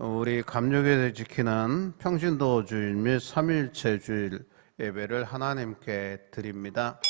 우리 감격에 지키는 평신도 주일 및 삼일체 주일 예배를 하나님께 드립니다.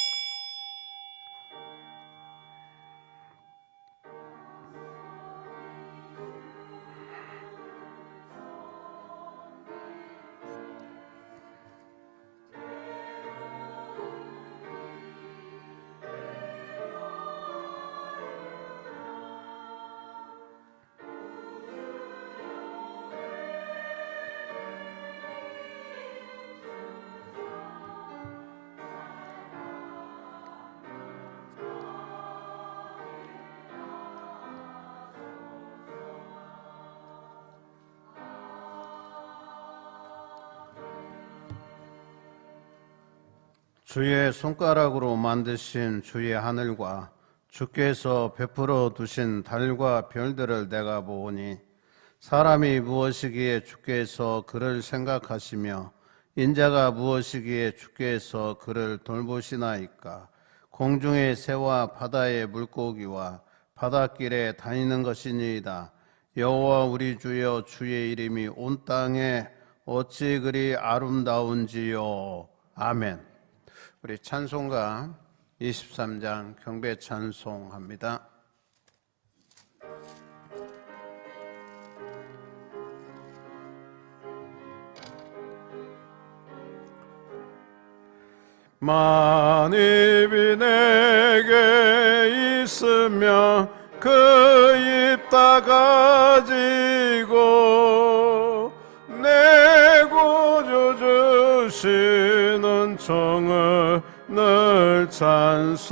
주의 손가락으로 만드신 주의 하늘과 주께서 베풀어 두신 달과 별들을 내가 보오니 사람이 무엇이기에 주께서 그를 생각하시며 인자가 무엇이기에 주께서 그를 돌보시나이까. 공중의 새와 바다의 물고기와 바닷길에 다니는 것이니이다. 여호와 우리 주여, 주의 이름이 온 땅에 어찌 그리 아름다운지요. 아멘. 우리 찬송가 23장 경배 찬송합니다. 만입이 내게 있으며 그 입 다 가지고 내 구주 주시는 정을 늘 찬송하겠네.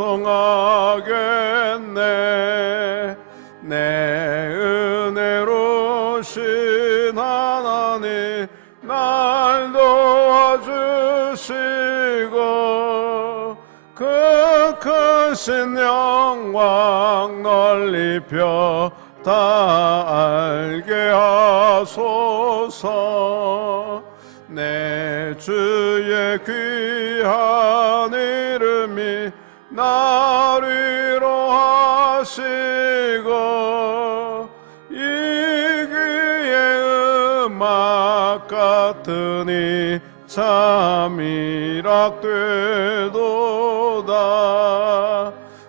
내 은혜로신 하나님 날 도와주시고 그 크신 영광 널리 펴 다 알게 하소서. 내 주의 귀한 이름이 날 위로하시고 이 귀의 음악 같으니 참 이락되도다.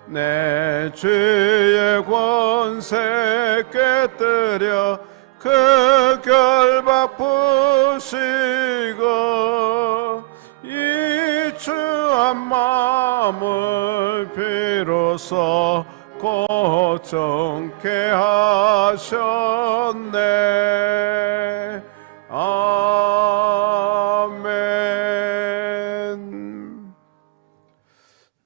내 죄의 권세 깨뜨려 그 결박 푸시고 이 추한 마음을 비로소 고정케 하셨네. 아멘.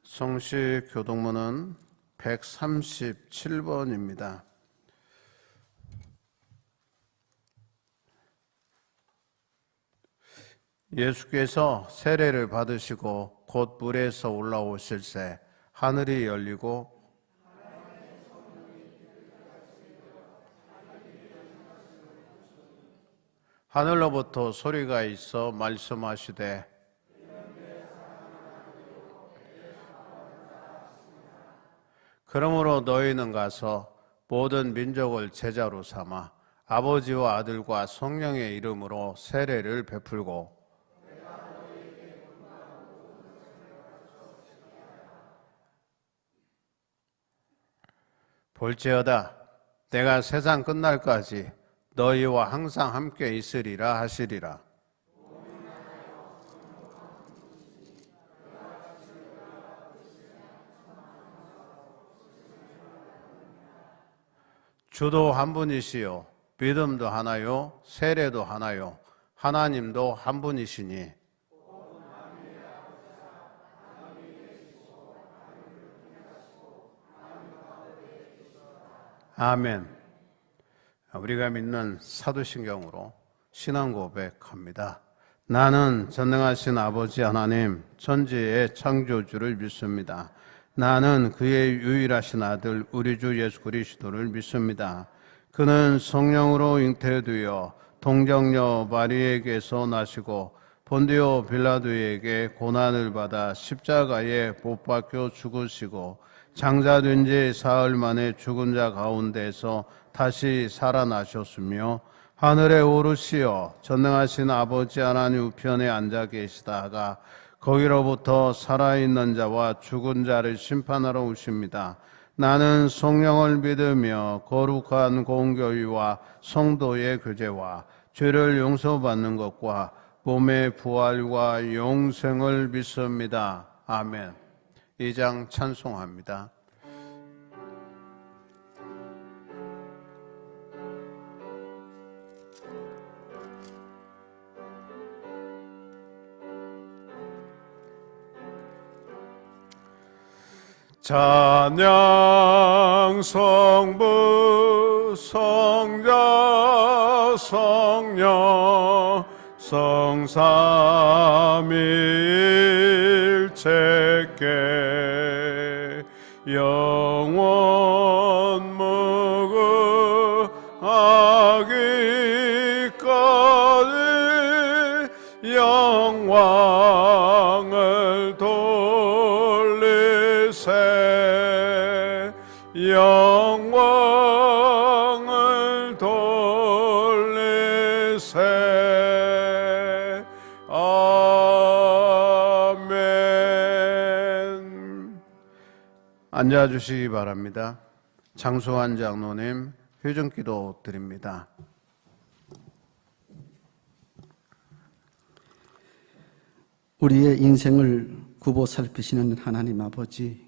성시 교동문은 137번입니다. 예수께서 세례를 받으시고 곧 물에서 올라오실새 하늘이 열리고 하늘로부터 소리가 있어 말씀하시되 그러므로 너희는 가서 모든 민족을 제자로 삼아 아버지와 아들과 성령의 이름으로 세례를 베풀고 볼지어다 내가 세상 끝날까지 너희와 항상 함께 있으리라 하시리라. 주도 한 분이시요 믿음도 하나요 세례도 하나요 하나님도 한 분이시니 아멘. 우리가 믿는 사도신경으로 신앙 고백합니다. 나는 전능하신 아버지 하나님 천지의 창조주를 믿습니다. 나는 그의 유일하신 아들 우리 주 예수 그리스도를 믿습니다. 그는 성령으로 잉태되어 동정녀 마리에게서 나시고 본디오 빌라도에게 고난을 받아 십자가에 못 박혀 죽으시고 장사된 지 사흘 만에 죽은 자 가운데서 다시 살아나셨으며 하늘에 오르시어 전능하신 아버지 하나님 우편에 앉아 계시다가 거기로부터 살아있는 자와 죽은 자를 심판하러 오십니다. 나는 성령을 믿으며 거룩한 공교회와 성도의 교제와 죄를 용서받는 것과 몸의 부활과 영생을 믿습니다. 아멘. 2장 찬송합니다. 찬양 성부 성자 성령 성삼일체께 영원 무궁하기까지 영광을 영광을 돌리세. 아멘. 앉아주시기 바랍니다. 장수환 장로님 회중기도 드립니다. 우리의 인생을 굽어 살피시는 하나님 아버지,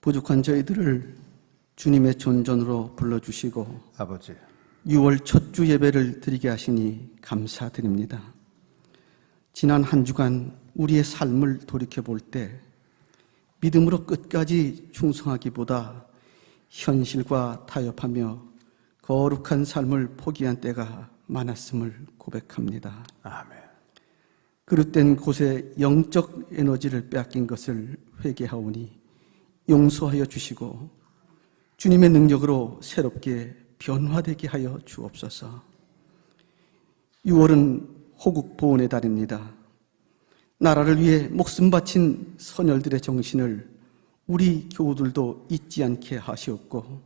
부족한 저희들을 주님의 존전으로 불러주시고 아버지 6월 첫 주 예배를 드리게 하시니 감사드립니다. 지난 한 주간 우리의 삶을 돌이켜볼 때 믿음으로 끝까지 충성하기보다 현실과 타협하며 거룩한 삶을 포기한 때가 많았음을 고백합니다. 아멘. 그릇된 곳에 영적 에너지를 빼앗긴 것을 회개하오니 용서하여 주시고 주님의 능력으로 새롭게 변화되게 하여 주옵소서. 6월은 호국 보훈의 달입니다. 나라를 위해 목숨 바친 선열들의 정신을 우리 교우들도 잊지 않게 하시옵고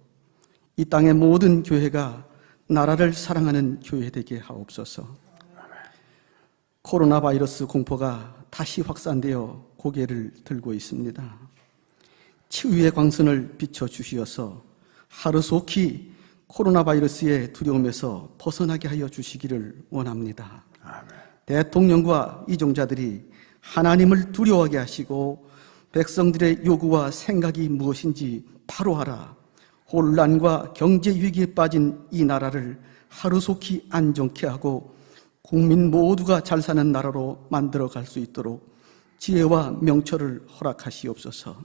이 땅의 모든 교회가 나라를 사랑하는 교회 되게 하옵소서. 코로나 바이러스 공포가 다시 확산되어 고개를 들고 있습니다. 치유의 광선을 비춰주시어서 하루속히 코로나 바이러스의 두려움에서 벗어나게 하여 주시기를 원합니다. 아멘. 대통령과 이종자들이 하나님을 두려워하게 하시고 백성들의 요구와 생각이 무엇인지 바로 알아 혼란과 경제 위기에 빠진 이 나라를 하루속히 안정케 하고 국민 모두가 잘 사는 나라로 만들어갈 수 있도록 지혜와 명철을 허락하시옵소서.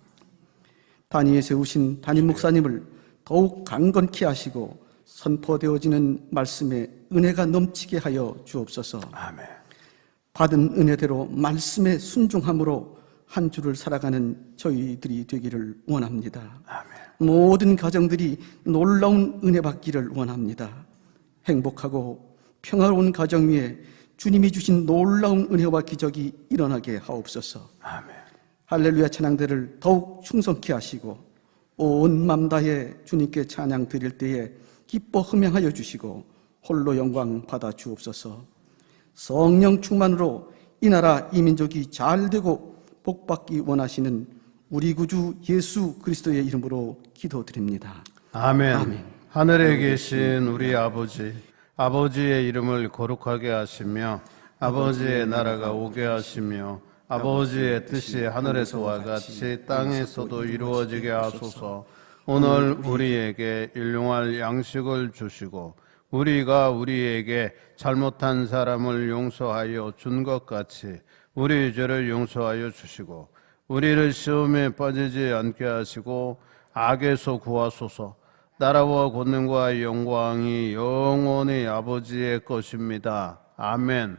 단위에 세우신 담임 목사님을 더욱 강건케 하시고 선포되어지는 말씀에 은혜가 넘치게 하여 주옵소서. 아멘. 받은 은혜대로 말씀에 순종함으로 한 주를 살아가는 저희들이 되기를 원합니다. 아멘. 모든 가정들이 놀라운 은혜 받기를 원합니다. 행복하고 평화로운 가정 위에 주님이 주신 놀라운 은혜와 기적이 일어나게 하옵소서. 아멘. 할렐루야 찬양대를 더욱 충성케 하시고 온 맘 다해 주님께 찬양 드릴 때에 기뻐 흠양하여 주시고 홀로 영광 받아 주옵소서. 성령 충만으로 이 나라 이 민족이 잘되고 복받기 원하시는 우리 구주 예수 그리스도의 이름으로 기도드립니다. 아멘. 아멘. 하늘에 계신 우리 아버지, 아버지의 이름을 거룩하게 하시며 아버지의 나라가 오게 하시며 아버지의 뜻이 하늘에서와 같이 땅에서도 이루어지게 하소서. 오늘 우리에게 일용할 양식을 주시고 우리가 우리에게 잘못한 사람을 용서하여 준 것 같이 우리 죄를 용서하여 주시고 우리를 시험에 빠지지 않게 하시고 악에서 구하소서. 나라와 권능과 영광이 영원히 아버지의 것입니다. 아멘.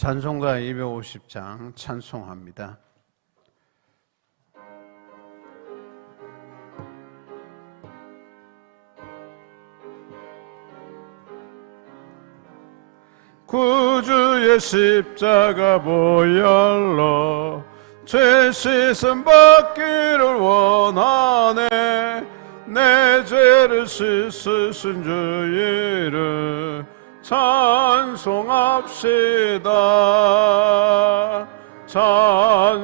찬송가 250장 찬송합니다. 구주의 십자가 보혈로 죄 씻음 받기를 원하네. 내 죄를 씻으신 주 이름 찬송합시다. 찬송합시다.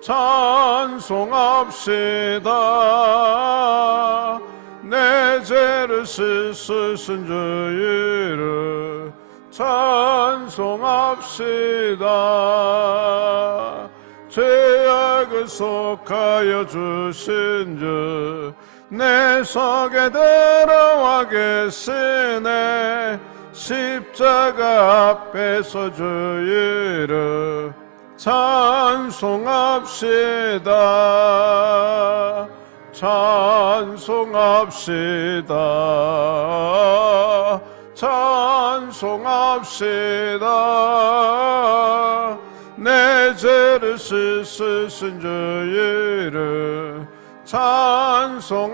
찬송합시다. 내 죄를 씻으신 주 이름 찬송합시다. 죄악을 속하여 주신 주 내 속에 들어와 계시네. 십자가 앞에서 주 이름 찬송합시다. 찬송합시다. 찬송합시다. 내 죄를 씻으신 주 이름 찬송합시다.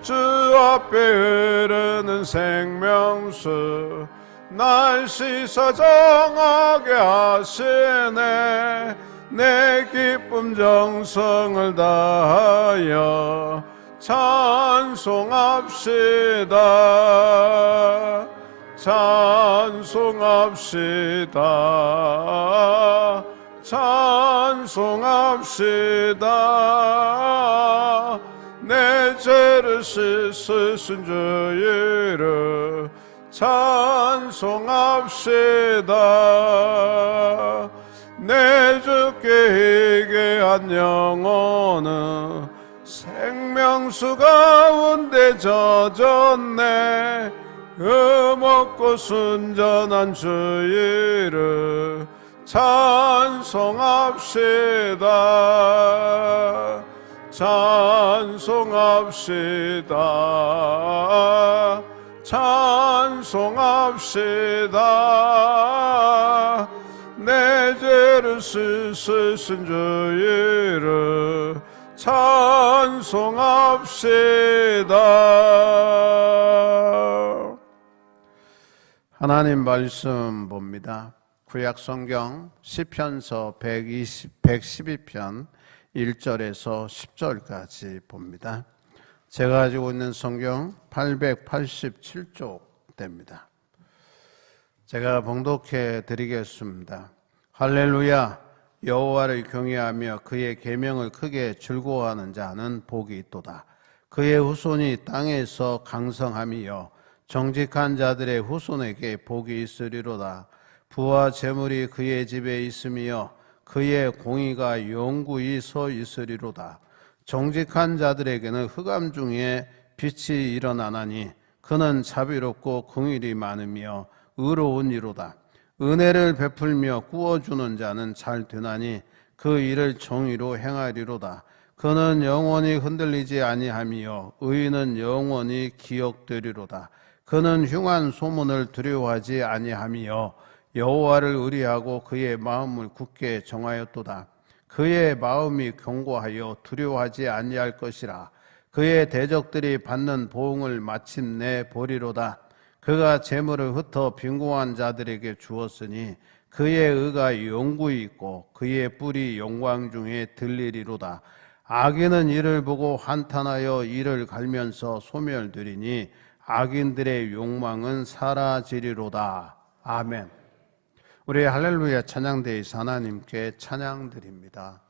주 앞에 흐르는 생명수 날 씻어 정하게 하시네. 내 기쁨 정성을 다하여 찬송합시다. 찬송합시다. 찬송합시다. 내 죄를 씻으신 주 이름 찬송합시다. 내 주께 회개한 영혼은 생명수 가운데 젖었네. 흠없고 순전한 주 이름 찬송합시다. 찬송합시다. 찬송합시다. 내 죄를 씻으신 주 이름 찬송합시다. 하나님 말씀 봅니다. 구약 성경 시편서 112편 1절에서 10절까지 봅니다. 제가 가지고 있는 성경 887쪽 됩니다. 제가 봉독해 드리겠습니다. 할렐루야. 여호와를 경외하며 그의 계명을 크게 즐거워하는 자는 복이 있도다. 그의 후손이 땅에서 강성함이여 정직한 자들의 후손에게 복이 있으리로다. 부와 재물이 그의 집에 있으며 그의 공의가 영구히 서 있으리로다. 정직한 자들에게는 흑암 중에 빛이 일어나나니 그는 자비롭고 긍휼이 많으며 의로운 이로다. 은혜를 베풀며 구워주는 자는 잘 되나니 그 일을 정의로 행하리로다. 그는 영원히 흔들리지 아니하며 의인은 영원히 기억되리로다. 그는 흉한 소문을 두려워하지 아니하며 여호와를 의리하고 그의 마음을 굳게 정하였도다. 그의 마음이 견고하여 두려워하지 아니할 것이라. 그의 대적들이 받는 보응을 마침내 보리로다. 그가 재물을 흩어 빈궁한 자들에게 주었으니 그의 의가 영구히 있고 그의 뿔이 영광 중에 들리리로다. 악인은 이를 보고 한탄하여 이를 갈면서 소멸되리니 악인들의 욕망은 사라지리로다. 아멘. 우리 할렐루야 찬양대에서 하나님께 찬양드립니다.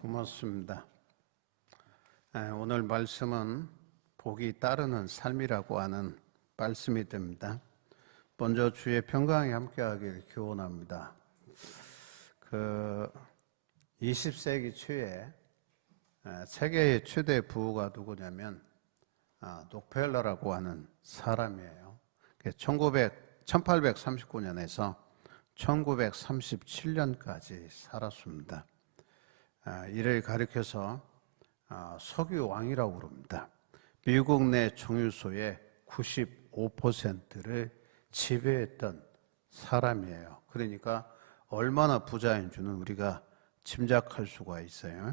고맙습니다. 오늘 말씀은 복이 따르는 삶이라고 하는 말씀이 됩니다. 먼저 주의 평강이 함께하길 기원합니다. 20세기 초에 세계의 최대 부호가 누구냐면 록펠러라고 하는 사람이에요. 1839년에서 1937년까지 살았습니다. 이를 가리켜서 석유왕이라고 부릅니다. 미국 내 정유소의 95%를 지배했던 사람이에요. 그러니까 얼마나 부자인 줄은 우리가 짐작할 수가 있어요.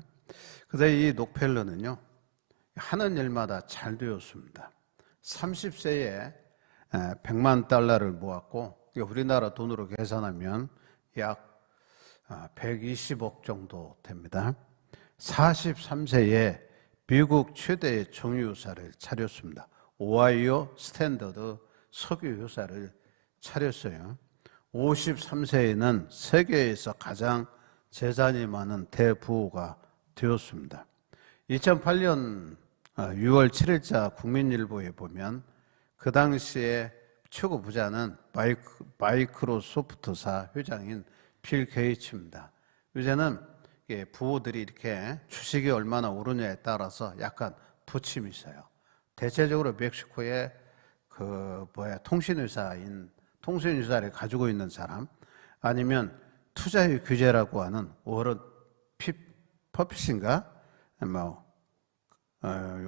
그런데 이 록펠러는요, 하는 일마다 잘 되었습니다. 30세에 100만 달러를 모았고, 우리나라 돈으로 계산하면 약 120억 정도 됩니다. 43세에 미국 최대의 정유회사를 차렸습니다. 오하이오 스탠더드 석유회사를 차렸어요. 53세에는 세계에서 가장 재산이 많은 대부호가 되었습니다. 2008년 6월 7일자 국민일보에 보면 그 당시에 최고 부자는 마이크로소프트사 회장인 빌 게이츠입니다. 요새는 부호들이 이렇게 주식이 얼마나 오르냐에 따라서 약간 부침이 있어요. 대체적으로 멕시코의 통신회사를 가지고 있는 사람, 아니면 투자의 규제라고 하는 워런 퍼핏인가?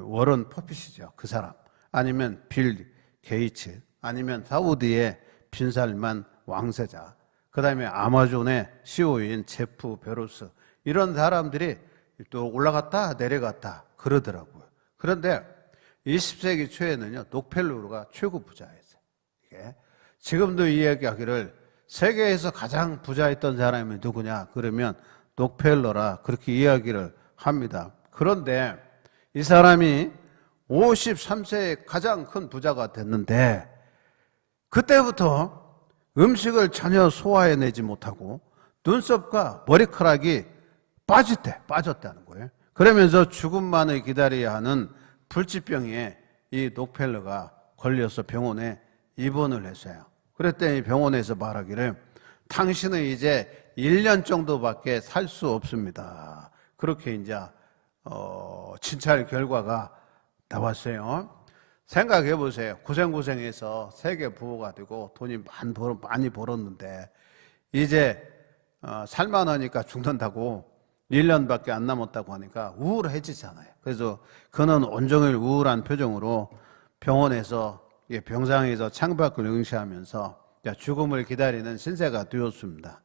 워런 퍼핏이죠. 그 사람. 아니면 빌 게이츠, 아니면 사우디의 빈살만 왕세자, 그 다음에 아마존의 CEO인 제프 베로스, 이런 사람들이 또 올라갔다 내려갔다 그러더라고요. 그런데 20세기 초에는요, 록펠러가 최고 부자였어요. 지금도 이야기하기를 세계에서 가장 부자였던 사람이 누구냐 그러면 록펠러라 그렇게 이야기를 합니다. 그런데 이 사람이 53세에 가장 큰 부자가 됐는데 그때부터 음식을 전혀 소화해내지 못하고 눈썹과 머리카락이 빠졌다는 거예요. 그러면서 죽음만을 기다려야 하는 불치병에 이 록펠러가 걸려서 병원에 입원을 했어요. 그랬더니 병원에서 말하기를 당신은 이제 1년 정도밖에 살 수 없습니다. 그렇게 이제 진찰 결과가 나왔어요. 생각해 보세요. 고생해서 세계 부호가 되고 돈이 많이 벌었는데 이제 살만하니까 죽는다고 1년밖에 안 남았다고 하니까 우울해지잖아요. 그래서 그는 온종일 우울한 표정으로 병원에서 병상에서 창밖을 응시하면서 죽음을 기다리는 신세가 되었습니다.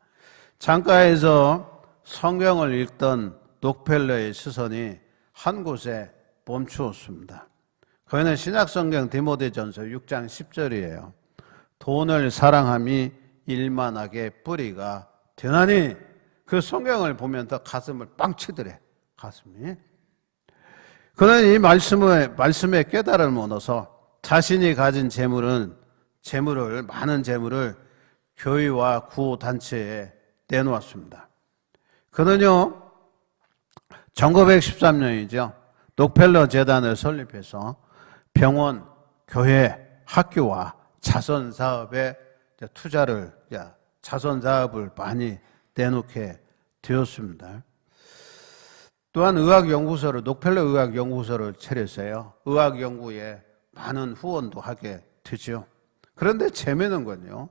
창가에서 성경을 읽던 록펠러의 시선이 한 곳에 멈추었습니다. 거기는 신약성경 디모데전서 6장 10절이에요. 돈을 사랑함이 일만하게 뿌리가 되나니. 그 성경을 보면서 가슴을 빵 치더래. 가슴이. 그는 이 말씀의 깨달음을 얻어서 자신이 가진 많은 재물을 교회와 구호단체에 내놓았습니다. 그는요, 1913년이죠. 록펠러 재단을 설립해서 병원, 교회, 학교와 자선사업에 자선사업을 많이 내놓게 되었습니다. 또한 록펠러 의학연구소를 차렸어요. 의학연구에 많은 후원도 하게 되죠. 그런데 재미있는 건요,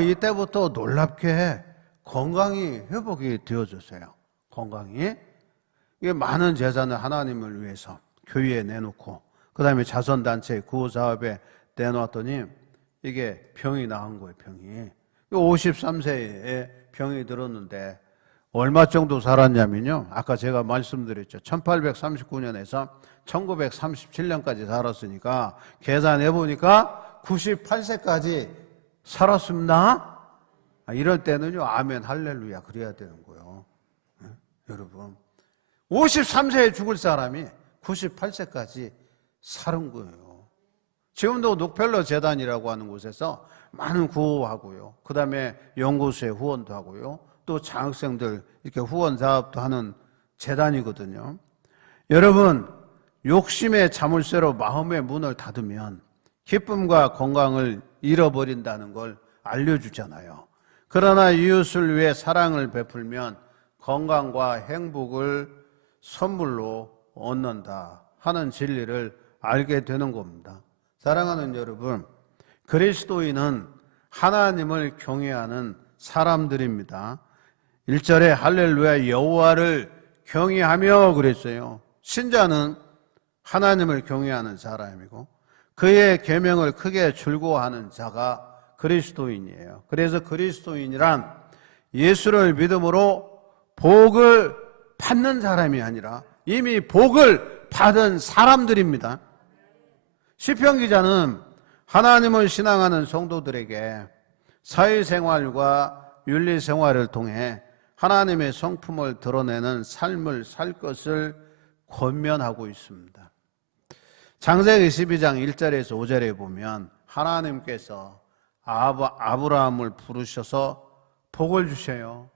이때부터 놀랍게 건강이 회복이 되어졌어요. 건강이. 이게 많은 재산을 하나님을 위해서 교회에 내놓고, 그 다음에 자선단체 구호사업에 내놓았더니 이게 병이 나은 거예요. 병이 53세에 병이 들었는데 얼마 정도 살았냐면요, 아까 제가 말씀드렸죠. 1839년에서 1937년까지 살았으니까 계산해 보니까 98세까지 살았습니다. 이럴 때는요, 아멘 할렐루야 그래야 되는 거예요. 여러분, 53세에 죽을 사람이 98세까지 살은 거예요. 지금도 록펠러 재단이라고 하는 곳에서 많은 구호하고요, 그 다음에 연구소에 후원도 하고요, 또 장학생들 이렇게 후원 사업도 하는 재단이거든요. 여러분, 욕심의 자물쇠로 마음의 문을 닫으면 기쁨과 건강을 잃어버린다는 걸 알려주잖아요. 그러나 이웃을 위해 사랑을 베풀면 건강과 행복을 선물로 얻는다 하는 진리를 알게 되는 겁니다. 사랑하는 여러분, 그리스도인은 하나님을 경외하는 사람들입니다. 1절에 할렐루야 여호와를 경외하며 그랬어요. 신자는 하나님을 경외하는 사람이고 그의 계명을 크게 즐거워하는 자가 그리스도인이에요. 그래서 그리스도인이란 예수를 믿음으로 복을 받는 사람이 아니라 이미 복을 받은 사람들입니다. 시편 기자는 하나님을 신앙하는 성도들에게 사회생활과 윤리생활을 통해 하나님의 성품을 드러내는 삶을 살 것을 권면하고 있습니다. 창세기 12장 1절에서 5절에 보면 하나님께서 아브라함을 부르셔서 복을 주셔요.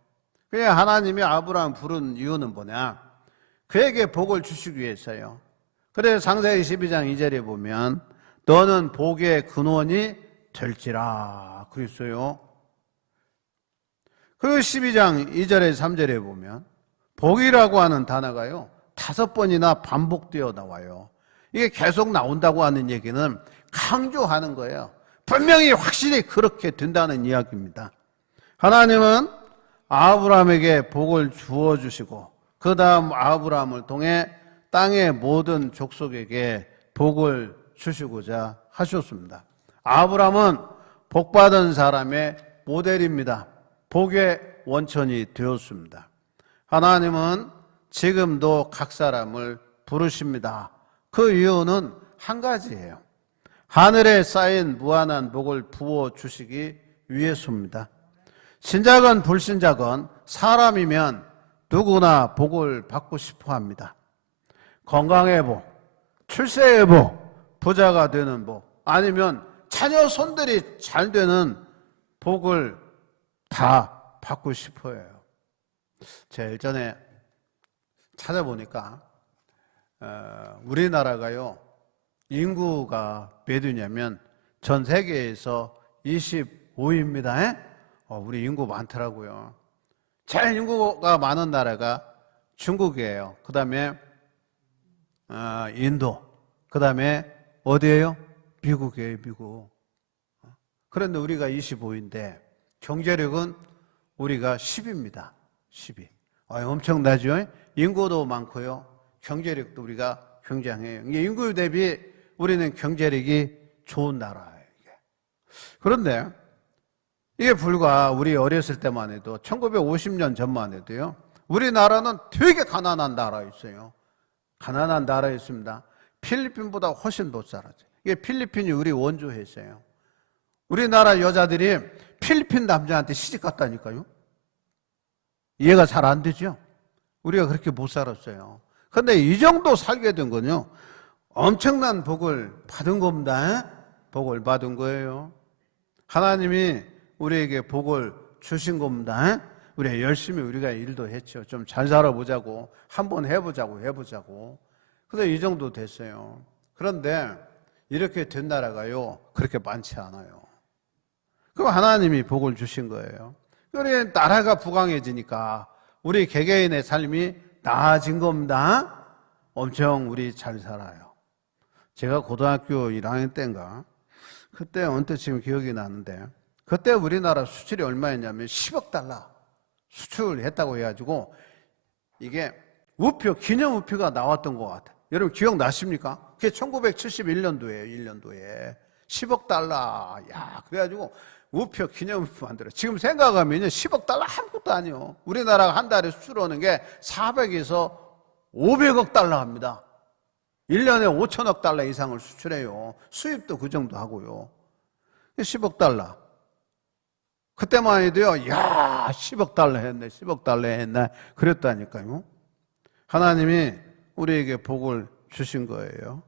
그냥 하나님이 아브라함 부른 이유는 뭐냐? 그에게 복을 주시기 위해서요. 그래서 창세기 12장 2절에 보면 너는 복의 근원이 될지라 그랬어요. 그리고 12장 2절에 3절에 보면 복이라고 하는 단어가요 5번이나 반복되어 나와요. 이게 계속 나온다고 하는 얘기는 강조하는 거예요. 분명히 확실히 그렇게 된다는 이야기입니다. 하나님은 아브라함에게 복을 주어 주시고 그 다음 아브라함을 통해 땅의 모든 족속에게 복을 주시고자 하셨습니다. 아브라함은 복받은 사람의 모델입니다. 복의 원천이 되었습니다. 하나님은 지금도 각 사람을 부르십니다. 그 이유는 한 가지예요. 하늘에 쌓인 무한한 복을 부어주시기 위해서입니다. 신자건 불신자건 사람이면 누구나 복을 받고 싶어 합니다. 건강의 복, 출세의 복, 부자가 되는 복, 아니면 자녀 손들이 잘 되는 복을 다 받고 싶어요. 제가 예전에 찾아보니까 우리나라가요 인구가 몇이냐면 전 세계에서 25위입니다. 우리 인구 많더라고요. 제일 인구가 많은 나라가 중국이에요. 그 다음에 인도, 그 다음에 어디예요? 미국이에요. 미국. 그런데 우리가 25위인데 경제력은 우리가 10입니다. 10위. 엄청나죠? 인구도 많고요. 경제력도 우리가 굉장해요. 인구 대비 우리는 경제력이 좋은 나라예요. 그런데 이게 불과 우리 어렸을 때만 해도 1950년 전만 해도요. 우리나라는 되게 가난한 나라였어요. 가난한 나라였습니다. 필리핀보다 훨씬 못 살았죠. 이게 필리핀이 우리 원조했어요. 우리나라 여자들이 필리핀 남자한테 시집 갔다니까요. 이해가 잘 안 되죠? 우리가 그렇게 못 살았어요. 그런데 이 정도 살게 된 건요. 엄청난 복을 받은 겁니다. 복을 받은 거예요. 하나님이 우리에게 복을 주신 겁니다. 우리 열심히 우리가 일도 했죠. 좀 잘 살아보자고, 한번 해보자고. 그래서 이 정도 됐어요. 그런데 이렇게 된 나라가요, 그렇게 많지 않아요. 그럼 하나님이 복을 주신 거예요. 우리 나라가 부강해지니까 우리 개개인의 삶이 나아진 겁니다. 엄청 우리 잘 살아요. 제가 고등학교 1학년 때인가, 그때 언뜻 지금 기억이 나는데, 그때 우리나라 수출이 얼마였냐면 10억 달러 수출했다고 해가지고 이게 우표, 기념 우표가 나왔던 것 같아요. 여러분 기억나십니까? 그게 1971년도에 1년도에 10억 달러. 야, 그래가지고 우표, 기념 우표 만들어. 지금 생각하면요 10억 달러 아무것도 아니에요. 우리나라가 한 달에 수출하는 게 400에서 500억 달러 합니다. 1년에 5천억 달러 이상을 수출해요. 수입도 그 정도 하고요. 10억 달러. 그때만 해도요, 야, 10억 달러 했네, 10억 달러 했네. 그랬다니까요. 하나님이 우리에게 복을 주신 거예요.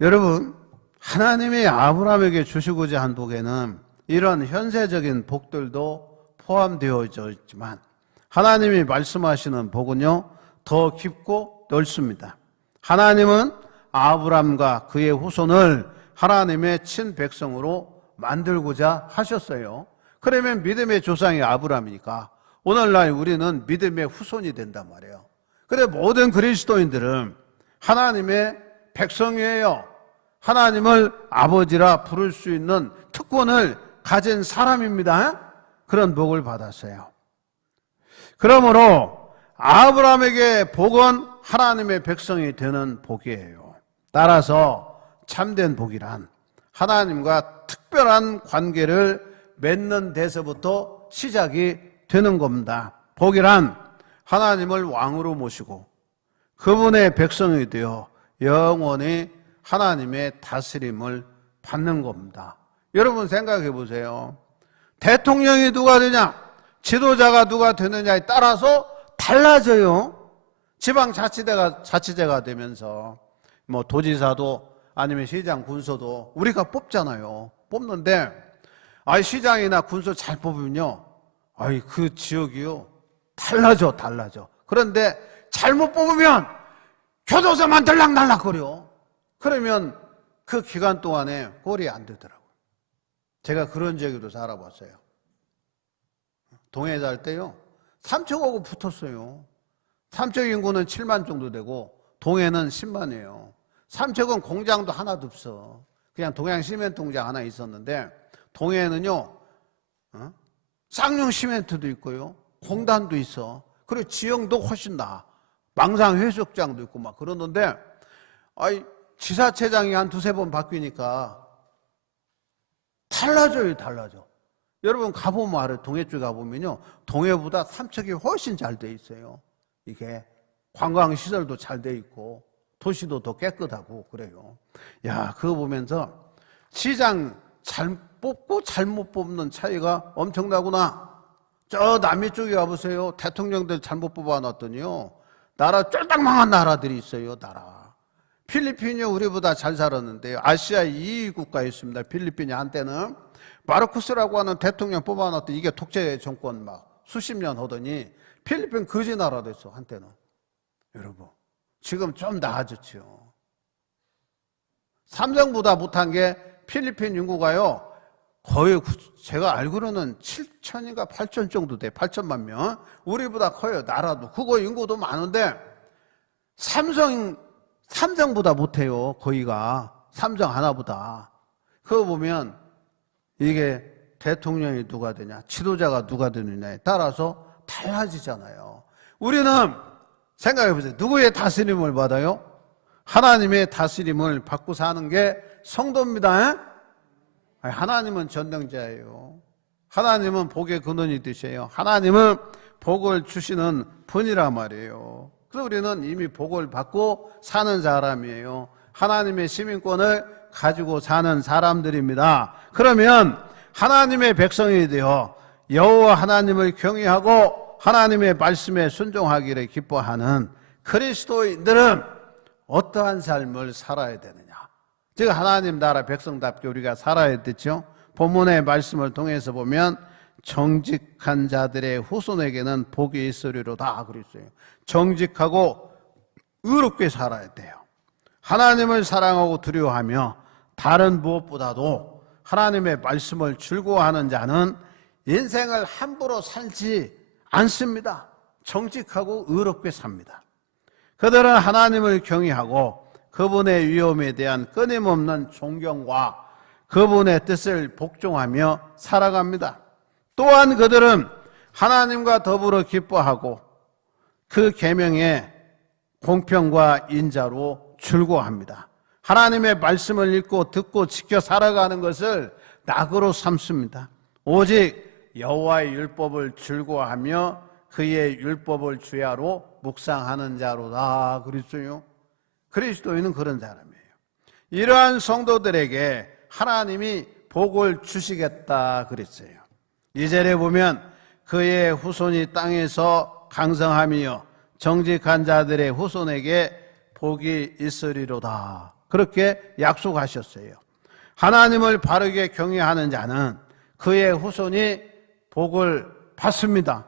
여러분, 하나님이 아브라함에게 주시고자 한 복에는 이런 현세적인 복들도 포함되어 있지만 하나님이 말씀하시는 복은요, 더 깊고 넓습니다. 하나님은 아브람과 그의 후손을 하나님의 친백성으로 만들고자 하셨어요. 그러면 믿음의 조상이 아브람이니까 오늘날 우리는 믿음의 후손이 된단 말이에요. 그래 모든 그리스도인들은 하나님의 백성이에요. 하나님을 아버지라 부를 수 있는 특권을 가진 사람입니다. 그런 복을 받았어요. 그러므로 아브라함에게 복은 하나님의 백성이 되는 복이에요. 따라서 참된 복이란 하나님과 특별한 관계를 맺는 데서부터 시작이 되는 겁니다. 복이란 하나님을 왕으로 모시고 그분의 백성이 되어 영원히 하나님의 다스림을 받는 겁니다. 여러분 생각해 보세요. 대통령이 누가 되냐, 지도자가 누가 되느냐에 따라서 달라져요. 지방자치제가 되면서 뭐 도지사도 아니면 시장, 군소도 우리가 뽑잖아요. 뽑는데 시장이나 군소 잘 뽑으면요, 그 지역이요 달라져. 그런데 잘못 뽑으면 교도소만 들락날락거려. 그러면 그 기간 동안에 꼴이 안 되더라고요. 제가 그런 지역에도 살아봤어요. 동해에 살 때요, 삼척하고 붙었어요. 삼척 인구는 7만 정도 되고 동해는 10만이에요. 삼척은 공장도 하나도 없어. 그냥 동양 시멘트 공장 하나 있었는데 동해는요, 쌍용 시멘트도 있고요, 공단도 있어. 그리고 지형도 훨씬 나아. 망상 해수욕장도 있고 막 그러는데 지사체장이 한 두세 번 바뀌니까 달라져. 여러분 가보면 알아요. 동해 쪽에 가보면요, 동해보다 삼척이 훨씬 잘 돼 있어요. 이게 관광시설도 잘 돼 있고 도시도 더 깨끗하고 그래요. 야, 그거 보면서 시장 잘 뽑고 잘못 뽑는 차이가 엄청나구나. 저 남미 쪽에 가보세요. 대통령들 잘못 뽑아놨더니요, 나라 쫄딱 망한 나라들이 있어요. 나라 필리핀이 우리보다 잘 살았는데요, 아시아 2위 국가였습니다. 필리핀이 한때는 마르코스라고 하는 대통령 뽑아놨더니 이게 독재 정권 막 수십 년 하더니 필리핀 거지 나라 됐어 한때는. 여러분 지금 좀 나아졌죠. 삼성보다 못한 게 필리핀 인구가요 거의 제가 알기로는 7천인가 8천 정도 돼. 8천만 명. 우리보다 커요. 나라도 그거 인구도 많은데 삼성보다 못해요. 거기가 삼성 하나보다. 그거 보면 이게 대통령이 누가 되냐, 지도자가 누가 되느냐에 따라서 달라지잖아요. 우리는 생각해 보세요. 누구의 다스림을 받아요? 하나님의 다스림을 받고 사는 게 성도입니다. 하나님은 전능자예요. 하나님은 복의 근원이 되셔요. 하나님은 복을 주시는 분이란 말이에요. 그래서 우리는 이미 복을 받고 사는 사람이에요. 하나님의 시민권을 가지고 사는 사람들입니다. 그러면 하나님의 백성이 되어 여호와 하나님을 경외하고 하나님의 말씀에 순종하기를 기뻐하는 그리스도인들은 어떠한 삶을 살아야 되느냐, 즉 하나님 나라 백성답게 우리가 살아야 되죠. 본문의 말씀을 통해서 보면 정직한 자들의 후손에게는 복이 있으리로다 그랬어요. 정직하고 의롭게 살아야 돼요. 하나님을 사랑하고 두려워하며 다른 무엇보다도 하나님의 말씀을 즐거워하는 자는 인생을 함부로 살지 않습니다. 정직하고 의롭게 삽니다. 그들은 하나님을 경외하고 그분의 위엄에 대한 끊임없는 존경과 그분의 뜻을 복종하며 살아갑니다. 또한 그들은 하나님과 더불어 기뻐하고 그 계명의 공평과 인자로 즐거워합니다. 하나님의 말씀을 읽고 듣고 지켜 살아가는 것을 낙으로 삼습니다. 오직 여호와의 율법을 즐거워하며 그의 율법을 주야로 묵상하는 자로다 그랬어요. 그리스도인은 그런 사람이에요. 이러한 성도들에게 하나님이 복을 주시겠다 그랬어요. 2절에 보면 그의 후손이 땅에서 강성하며 정직한 자들의 후손에게 복이 있으리로다 그렇게 약속하셨어요. 하나님을 바르게 경외하는 자는 그의 후손이 복을 받습니다.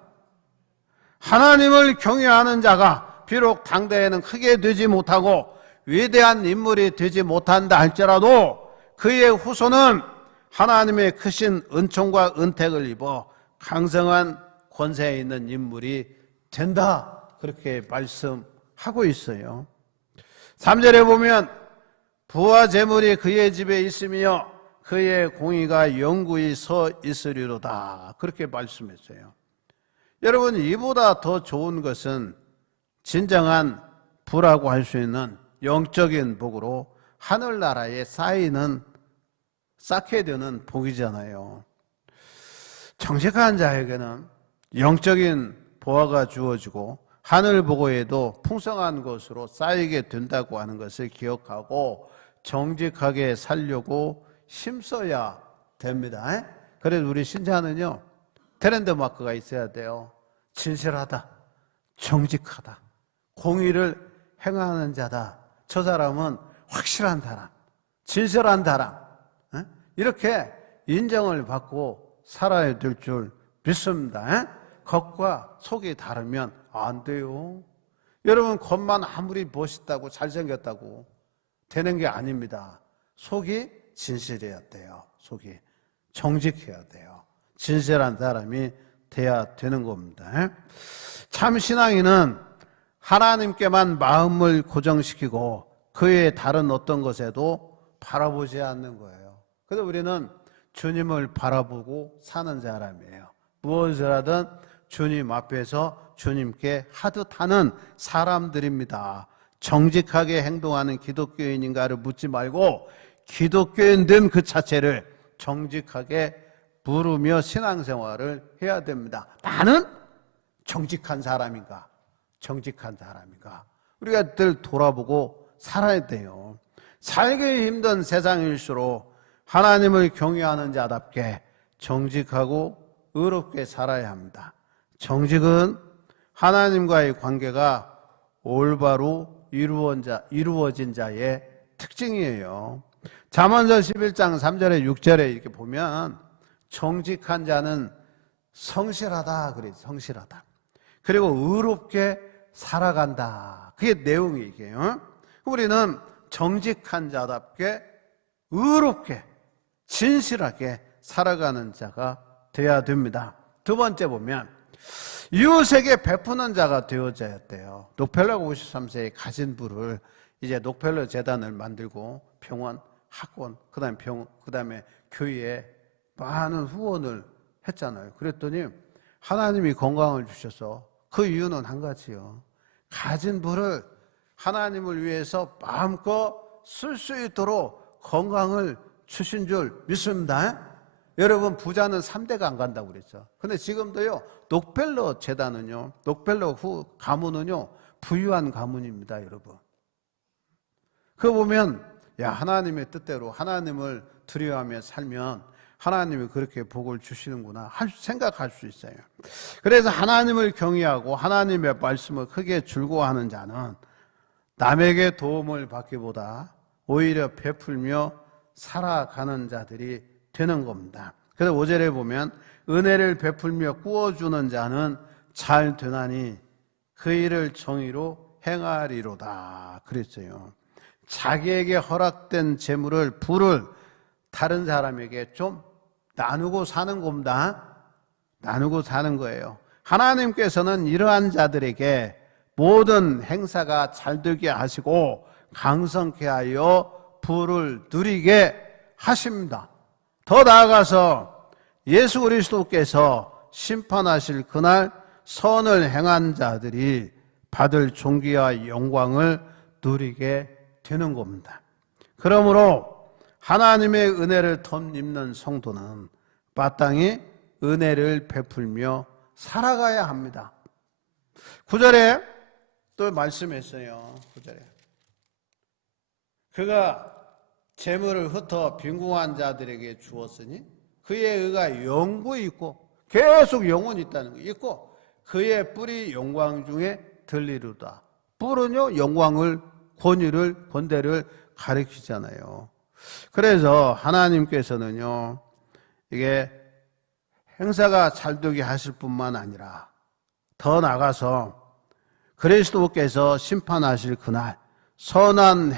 하나님을 경외하는 자가 비록 당대에는 크게 되지 못하고 위대한 인물이 되지 못한다 할지라도 그의 후손은 하나님의 크신 은총과 은택을 입어 강성한 권세에 있는 인물이 된다. 그렇게 말씀하고 있어요. 3절에 보면 부와 재물이 그의 집에 있으며 그의 공의가 영구히 서 있으리로다. 그렇게 말씀했어요. 여러분, 이보다 더 좋은 것은 진정한 부라고 할 수 있는 영적인 복으로 하늘나라에 쌓게 되는 복이잖아요. 정직한 자에게는 영적인 보화가 주어지고 하늘 보고에도 풍성한 것으로 쌓이게 된다고 하는 것을 기억하고 정직하게 살려고 힘써야 됩니다. 그래서 우리 신자는요, 트렌드 마크가 있어야 돼요. 진실하다, 정직하다, 공의를 행하는 자다. 저 사람은 확실한 사람, 진실한 사람, 이렇게 인정을 받고 살아야 될 줄 믿습니다. 겉과 속이 다르면 안 돼요. 여러분, 겉만 아무리 멋있다고 잘생겼다고 되는 게 아닙니다. 속이 진실해야 돼요. 속이 정직해야 돼요. 진실한 사람이 돼야 되는 겁니다. 참 신앙인은 하나님께만 마음을 고정시키고 그의 다른 어떤 것에도 바라보지 않는 거예요. 그래서 우리는 주님을 바라보고 사는 사람이에요. 무엇을 하든 주님 앞에서 주님께 하듯 하는 사람들입니다. 정직하게 행동하는 기독교인인가를 묻지 말고 기독교인 된 그 자체를 정직하게 부르며 신앙생활을 해야 됩니다. 나는 정직한 사람인가? 정직한 사람인가? 우리가 늘 돌아보고 살아야 돼요. 살기 힘든 세상일수록 하나님을 경외하는 자답게 정직하고 의롭게 살아야 합니다. 정직은 하나님과의 관계가 올바로 이루어진 자의 특징이에요. 잠언서 11장 3절에 6절에 이렇게 보면 정직한 자는 성실하다 그래요. 성실하다. 그리고 의롭게 살아간다. 그게 내용이 이게요. 우리는 정직한 자답게 의롭게 진실하게 살아가는 자가 되어야 됩니다. 두 번째 보면 이웃에게 베푸는 자가 되어져야 돼요. 록펠러 53세에 가진 부를 이제 록펠러 재단을 만들고 병원, 학원, 그다음에 교회에 많은 후원을 했잖아요. 그랬더니 하나님이 건강을 주셔서 그 이유는 한 가지요. 가진 부를 하나님을 위해서 마음껏 쓸 수 있도록 건강을 주신 줄 믿습니다. 여러분, 부자는 3대가 안 간다고 그랬죠. 근데 지금도요, 록펠러 재단은요, 록펠러 가문은요, 부유한 가문입니다, 여러분. 그거 보면, 야, 하나님의 뜻대로 하나님을 두려워하며 살면 하나님이 그렇게 복을 주시는구나 생각할 수 있어요. 그래서 하나님을 경외하고 하나님의 말씀을 크게 즐거워하는 자는 남에게 도움을 받기보다 오히려 베풀며 살아가는 자들이 되는 겁니다. 그래서 5절에 보면 은혜를 베풀며 꾸어주는 자는 잘 되나니 그 일을 정의로 행하리로다 그랬어요. 자기에게 허락된 재물을 부를 다른 사람에게 좀 나누고 사는 겁니다. 나누고 사는 거예요. 하나님께서는 이러한 자들에게 모든 행사가 잘되게 하시고 강성케 하여 부를 누리게 하십니다. 더 나아가서 예수 그리스도께서 심판하실 그날 선을 행한 자들이 받을 존귀와 영광을 누리게 되는 겁니다. 그러므로 하나님의 은혜를 덧입는 성도는 마땅히 은혜를 베풀며 살아가야 합니다. 9절에 또 말씀했어요. 9절에 그가 재물을 흩어 빈궁한 자들에게 주었으니 그의 의가 영구히 있고 계속 영원히 있다는 거 있고 그의 뿔이 영광 중에 들리로다. 뿔은요, 영광을, 권위를, 권대를 가리키잖아요. 그래서 하나님께서는요, 이게 행사가 잘되게 하실 뿐만 아니라 더 나가서 그리스도께서 심판하실 그날 선을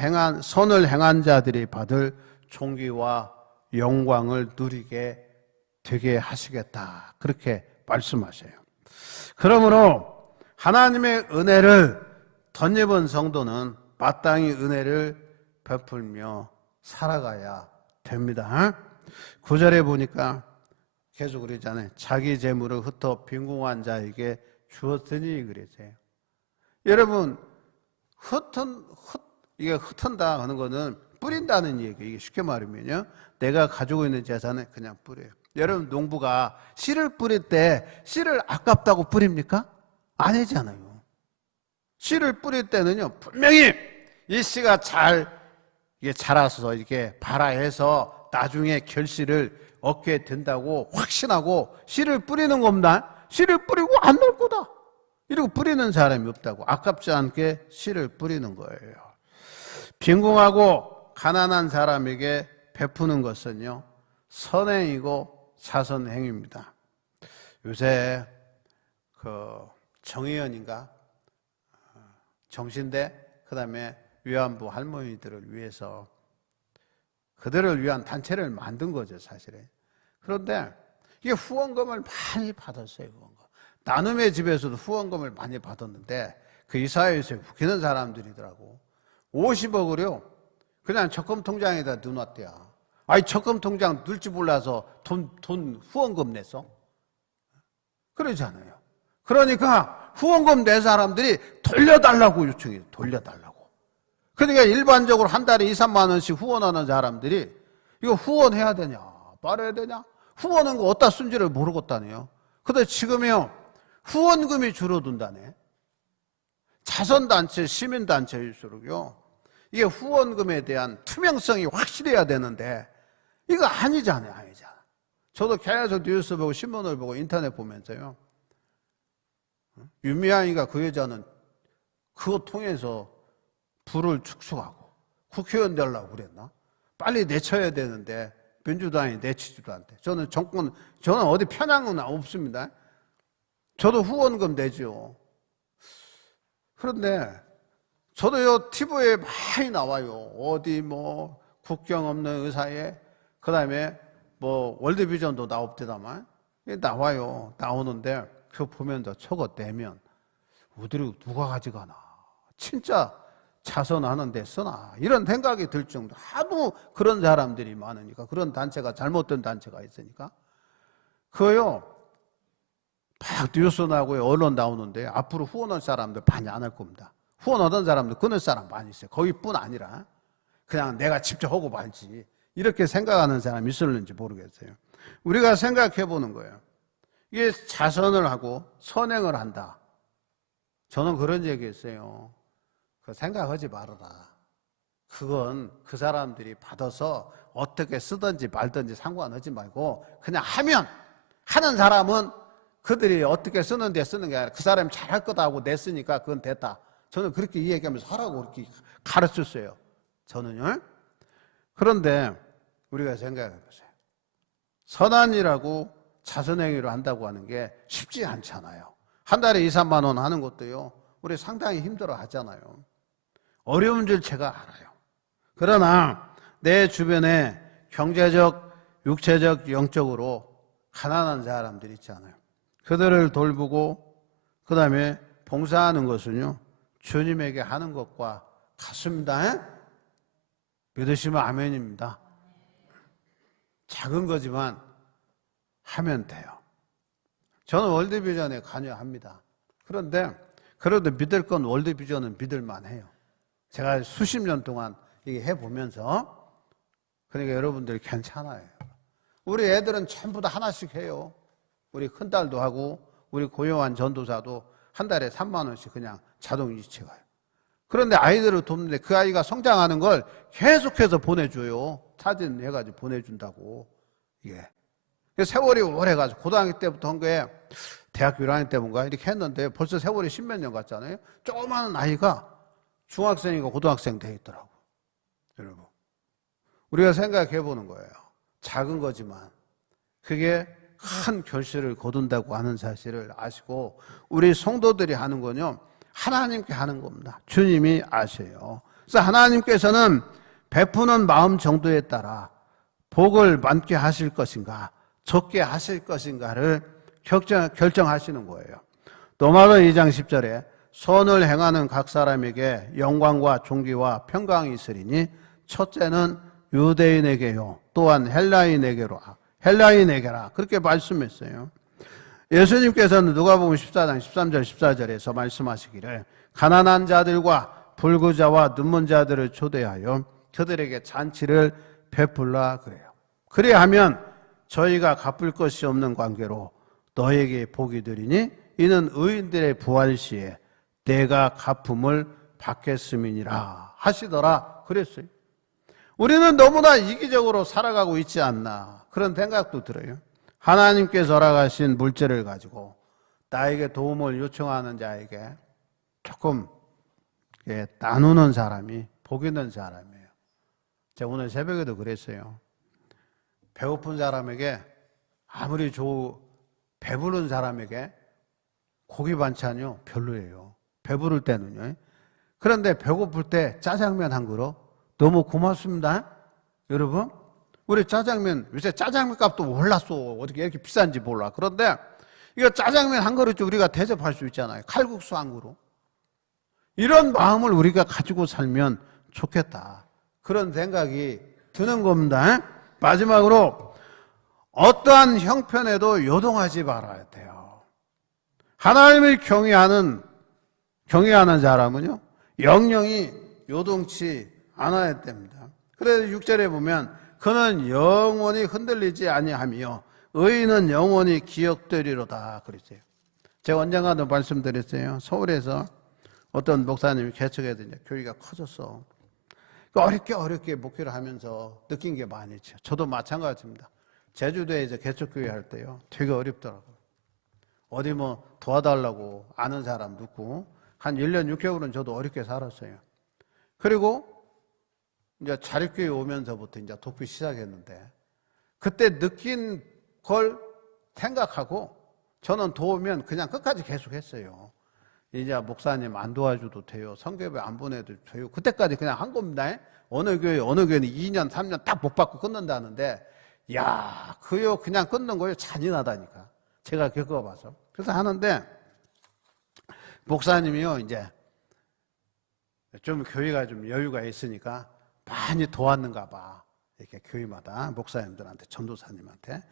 행한 자들이 받을 존귀와 영광을 누리게 되게 하시겠다. 그렇게 말씀하셔요. 그러므로 하나님의 은혜를 덧입은 성도는 마땅히 은혜를 베풀며 살아가야 됩니다. 9절에 보니까 계속 그러잖아요. 자기 재물을 흩어 빈궁한 자에게 주었으니 그랬어요. 여러분, 이게 흩은다 하는 거는 뿌린다는 얘기예요. 이게 쉽게 말하면요. 내가 가지고 있는 재산을 그냥 뿌려요. 여러분, 농부가 씨를 뿌릴 때 씨를 아깝다고 뿌립니까? 아니잖아요. 씨를 뿌릴 때는요, 분명히 이 씨가 이게 자라서 이렇게 발아해서 나중에 결실을 얻게 된다고 확신하고 씨를 뿌리는 겁니다. 씨를 뿌리고 안 놀 거다. 이러고 뿌리는 사람이 없다고. 아깝지 않게 씨를 뿌리는 거예요. 빈궁하고 가난한 사람에게 베푸는 것은요, 선행이고 자선행위입니다. 요새 정의연인가 정신대 그다음에 위안부 할머니들을 위해서 그들을 위한 단체를 만든 거죠, 사실은. 그런데 이게 후원금을 많이 받았어요. 후원금. 나눔의 집에서도 후원금을 많이 받았는데 그 이사회에서 웃기는 사람들이더라고. 50억을요 그냥 적금 통장에다 넣어놨대요. 아니 적금 통장 넣을지 몰라서 돈 후원금 냈어? 그러잖아요. 그러니까 후원금 낸 사람들이 돌려달라고 요청해요. 돌려달라고. 그러니까 일반적으로 한 달에 2, 3만 원씩 후원하는 사람들이 이거 후원해야 되냐 말아야 되냐 후원은 거 어디다 쓴지를 모르겠다네요. 근데 지금요 후원금이 줄어든다네. 자선단체 시민단체일수록요 이게 후원금에 대한 투명성이 확실해야 되는데 이거 아니잖아요. 저도 계속 뉴스 보고 신문을 보고 인터넷 보면서요 윤미향이가 그 여자는 그거 통해서 부를 축축하고 국회의원 되려고 그랬나? 빨리 내쳐야 되는데 민주당이 내치지도 않대. 저는 어디 편향은 없습니다. 저도 후원금 내죠. 그런데 저도요 TV에 많이 나와요. 어디 뭐 국경 없는 의사회 그 다음에 뭐 월드비전도 나옵대다만 나와요. 나오는데 그거 보면서 저거 내면 어디로 누가 가져가나 진짜 자선하는 데 쓰나 이런 생각이 들 정도. 하도 그런 사람들이 많으니까 그런 단체가 잘못된 단체가 있으니까 그거요 막 뉴스 나고요 언론 나오는데 앞으로 후원할 사람들 많이 안 할 겁니다. 후원하던 사람들 끊을 사람 많이 있어요. 거기뿐 아니라 그냥 내가 직접 하고 말지 이렇게 생각하는 사람이 있을는지 모르겠어요. 우리가 생각해 보는 거예요. 이게 자선을 하고 선행을 한다. 저는 그런 얘기했어요. 그 생각하지 말아라. 그건 그 사람들이 받아서 어떻게 쓰든지 말든지 상관하지 말고 그냥 하는 사람은 그들이 어떻게 쓰는데 쓰는 게 아니라 그 사람이 잘할 거다 하고 냈으니까 그건 됐다. 저는 그렇게 이야기하면서 하라고 그렇게 가르쳤어요. 저는요. 그런데 우리가 생각해 보세요. 선한 일하고 자선행위로 한다고 하는 게 쉽지 않잖아요. 한 달에 2, 3만 원 하는 것도요. 우리 상당히 힘들어 하잖아요. 어려운 줄 제가 알아요. 그러나 내 주변에 경제적, 육체적, 영적으로 가난한 사람들이 있잖아요. 그들을 돌보고 그 다음에 봉사하는 것은요. 주님에게 하는 것과 같습니다. 믿으시면 아멘입니다. 작은 거지만 하면 돼요. 저는 월드비전에 관여합니다. 그런데 그래도 믿을 건 월드비전은 믿을만 해요. 제가 수십 년 동안 이게 해보면서 그러니까 여러분들 괜찮아요. 우리 애들은 전부 다 하나씩 해요. 우리 큰딸도 하고 우리 고용한 전도사도 한 달에 3만 원씩 그냥 자동 이체가요. 그런데 아이들을 돕는데 그 아이가 성장하는 걸 계속해서 보내줘요. 사진 해가지고 보내준다고. 이게 세월이 오래가지고 고등학교 때부터 한 거에 대학교 1학년 때인가 이렇게 했는데 벌써 세월이 10몇 년 갔잖아요. 조그마한 아이가 중학생이고 고등학생 돼 있더라고. 여러분, 우리가 생각해 보는 거예요. 작은 거지만 그게 큰 결실을 거둔다고 하는 사실을 아시고, 우리 성도들이 하는 건요, 하나님께 하는 겁니다. 주님이 아셔요. 그래서 하나님께서는 베푸는 마음 정도에 따라 복을 많게 하실 것인가 적게 하실 것인가를 결정하시는 거예요. 로마서 2장 10절에 선을 행하는 각 사람에게 영광과 존귀와 평강이 있으리니 첫째는 유대인에게요 또한 헬라인에게라 그렇게 말씀했어요. 예수님께서는 누가복음 14장 13절 14절에서 말씀하시기를 가난한 자들과 불구자와 눈먼 자들을 초대하여 그들에게 잔치를 베풀라 그래요. 그래야하면 저희가 갚을 것이 없는 관계로 너에게 복이 되리니 이는 의인들의 부활 시에 내가 갚음을 받겠음이니라 하시더라 그랬어요. 우리는 너무나 이기적으로 살아가고 있지 않나 그런 생각도 들어요. 하나님께서 허락하신 물질을 가지고 나에게 도움을 요청하는 자에게 조금 나누는 사람이 복 있는 사람이에요. 제가 오늘 새벽에도 그랬어요. 배고픈 사람에게 아무리 배부른 사람에게 고기 반찬이요 별로예요. 배부를 때는요. 그런데 배고플 때 짜장면 한 그릇 너무 고맙습니다. 여러분 우리 짜장면 요새 짜장면 값도 올랐어. 어떻게 이렇게 비싼지 몰라. 그런데 이거 짜장면 한 그릇 우리가 대접할 수 있잖아요. 칼국수 한 그릇. 이런 마음을 우리가 가지고 살면 좋겠다. 그런 생각이 드는 겁니다. 마지막으로 어떠한 형편에도 요동하지 말아야 돼요. 하나님을 경외하는 사람은요 영영이 요동치 않아야 됩니다. 그래서 6절에 보면 그는 영원히 흔들리지 아니하며 의인은 영원히 기억되리로다 그랬어요. 제가 언젠가도 말씀드렸어요. 서울에서 어떤 목사님이 개척했더니 교회가 커졌어. 어렵게 목회를 하면서 느낀 게 많이 있죠. 저도 마찬가지입니다. 제주도에 이제 개척교회 할 때요 되게 어렵더라고요. 어디 뭐 도와달라고 아는 사람 듣고 한 1년 6개월은 저도 어렵게 살았어요. 그리고 이제 자립교회 오면서부터 이제 돕기 시작했는데 그때 느낀 걸 생각하고 저는 도우면 그냥 끝까지 계속 했어요. 이제 목사님 안 도와줘도 돼요. 성교회 안 보내도 돼요. 그때까지 그냥 한 겁니다. 어느 교회는 2년, 3년 딱 못 받고 끊는다는데 야, 그냥 끊는 거요. 잔인하다니까. 제가 겪어봐서. 그래서 하는데 목사님이요 이제 좀 교회가 좀 여유가 있으니까 많이 도왔는가 봐. 이렇게 교회마다 목사님들한테 전도사님한테.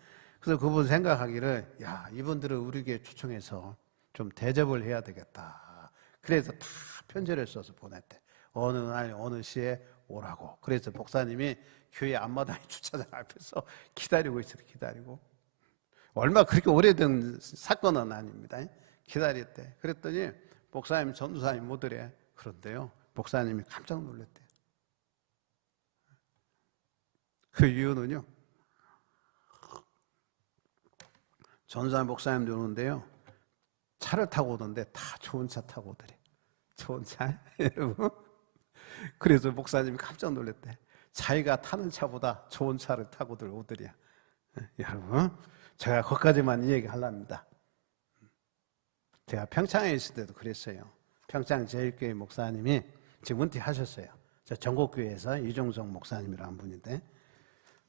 그래서 그분 생각하기를 야 이분들을 우리 교회 초청해서 좀 대접을 해야 되겠다. 그래서 다 편지를 써서 보냈대. 어느 날 어느 시에 오라고. 그래서 목사님이 교회 앞마당 주차장 앞에서 기다리고 있어요. 기다리고. 얼마 그렇게 오래된 사건은 아닙니다. 기다렸대. 그랬더니 목사님 전도사님 모델에 그런데요. 목사님이 깜짝 놀랐대요. 그 이유는요. 전도사님 목사님들 오는데요. 차를 타고 오는데 다 좋은 차 타고 오더래. 좋은 차? 여러분. 그래서 목사님이 깜짝 놀랐대. 자기가 타는 차보다 좋은 차를 타고들 오더래요. 여러분, 제가 거기까지만 이 얘기 하려합니다. 제가 평창에 있을 때도 그랬어요. 평창 제일교회 목사님이 지금 은퇴하셨어요. 저 전국교회에서 이종성 목사님이라는 분인데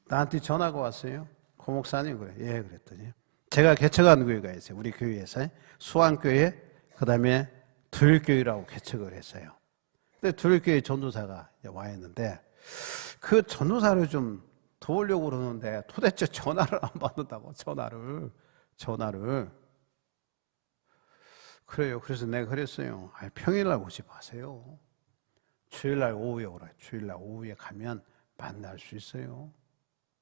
나한테 전화가 왔어요. 고 목사님 그래. 예, 그랬더니 제가 개척한 교회가 있어요. 우리 교회에서 수안교회 그다음에 두일교회라고 개척을 했어요. 근데 두일교회 전도사가 와 있는데 그 전도사를 좀 도우려고 그러는데 도대체 전화를 안 받는다고. 전화를 그래요. 그래서 내가 그랬어요. 평일날 오지 마세요. 주일날 오후에 오라. 주일날 오후에 가면 만날 수 있어요.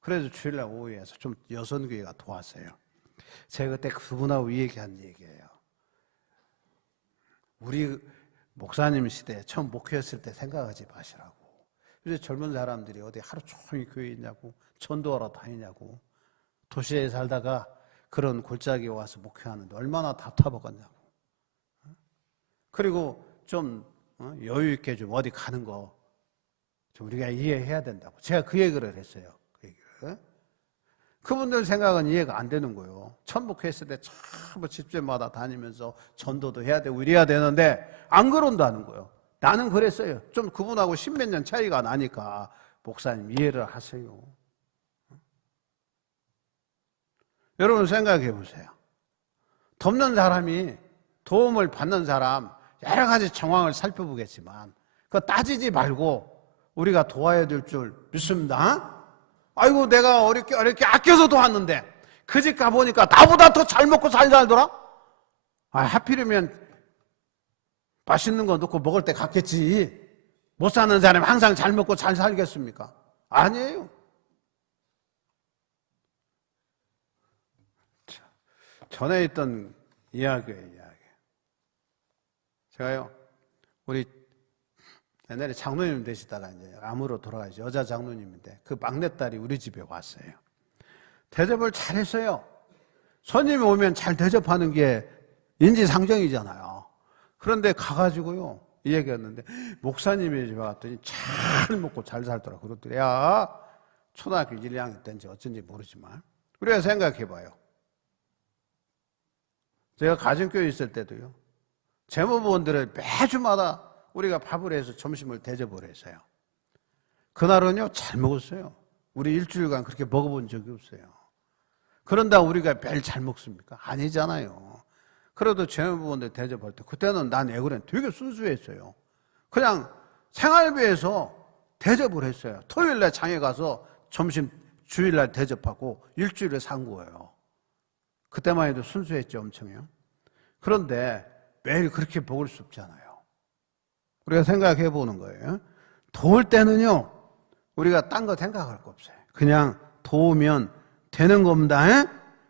그래서 주일날 오후에서 좀 여선교회가 도왔어요. 제가 그때 그분하고 얘기한 얘기예요. 우리 목사님 시대에 처음 목회했을 때 생각하지 마시라고. 그래서 젊은 사람들이 어디 하루 종일 교회에 있냐고, 전도하러 다니냐고, 도시에 살다가 그런 골짜기에 와서 목회하는데 얼마나 답답하겠냐고. 그리고 좀 여유 있게 좀 어디 가는 거 좀 우리가 이해해야 된다고. 제가 그 얘기를 했어요. 그 얘기를. 그분들 생각은 이해가 안 되는 거예요. 천북했을 때 참 집집마다 다니면서 전도도 해야 되고 이래야 되는데 안 그런다는 거예요. 나는 그랬어요. 좀 그분하고 십몇 년 차이가 나니까 목사님 이해를 하세요. 여러분 생각해 보세요. 돕는 사람이 도움을 받는 사람 여러 가지 정황을 살펴보겠지만 그거 따지지 말고 우리가 도와야 될 줄 믿습니다. 아이고 내가 어렵게 아껴서 도왔는데 그 집 가보니까 나보다 더 잘 먹고 잘 살더라? 하필이면 맛있는 거 넣고 먹을 때 갔겠지. 못 사는 사람이 항상 잘 먹고 잘 살겠습니까? 아니에요. 전에 있던 이야기예요. 제가요, 우리 옛날에 장로님 되시다가 이제 암으로 돌아가신 여자 장로님인데 그 막내딸이 우리 집에 왔어요. 대접을 잘했어요. 손님이 오면 잘 대접하는 게 인지상정이잖아요. 그런데 가가지고요, 이 얘기였는데 목사님이 집에 갔더니 잘 먹고 잘 살더라 그러더래. 야, 초등학교 1, 2학년 때인지 어쩐지 모르지만 우리가 생각해봐요. 제가 가정교회 있을 때도요, 재무부원들을 매주마다 우리가 밥을 해서 점심을 대접을 했어요. 그날은요 잘 먹었어요. 우리 일주일간 그렇게 먹어본 적이 없어요. 그런다 우리가 매일 잘 먹습니까? 아니잖아요. 그래도 재무부원들 대접할 때 그때는 난 애그랜 되게 순수했어요. 그냥 생활비에서 대접을 했어요. 토요일날 장에 가서 점심 주일날 대접하고 일주일에 산 거예요. 그때만 해도 순수했죠, 엄청요. 그런데 매일 그렇게 먹을 수 없잖아요. 우리가 생각해 보는 거예요. 도울 때는요, 우리가 딴 거 생각할 거 없어요. 그냥 도우면 되는 겁니다.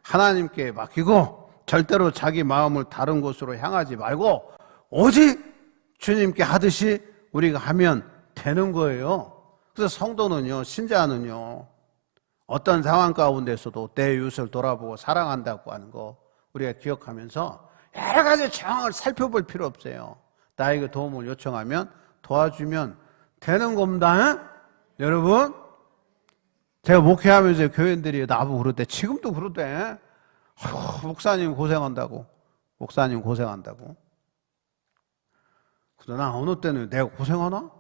하나님께 맡기고 절대로 자기 마음을 다른 곳으로 향하지 말고 오직 주님께 하듯이 우리가 하면 되는 거예요. 그래서 성도는요, 신자는요, 어떤 상황 가운데서도 내 이웃을 돌아보고 사랑한다고 하는 거 우리가 기억하면서 여러 가지 정황을 살펴볼 필요 없어요. 나에게 도움을 요청하면 도와주면 되는 겁니다. 여러분, 제가 목회하면서 교인들이 나보고 그러대. 지금도 그러대. 목사님 고생한다고. 목사님 고생한다고. 그러나 어느 때는 내가 고생하나?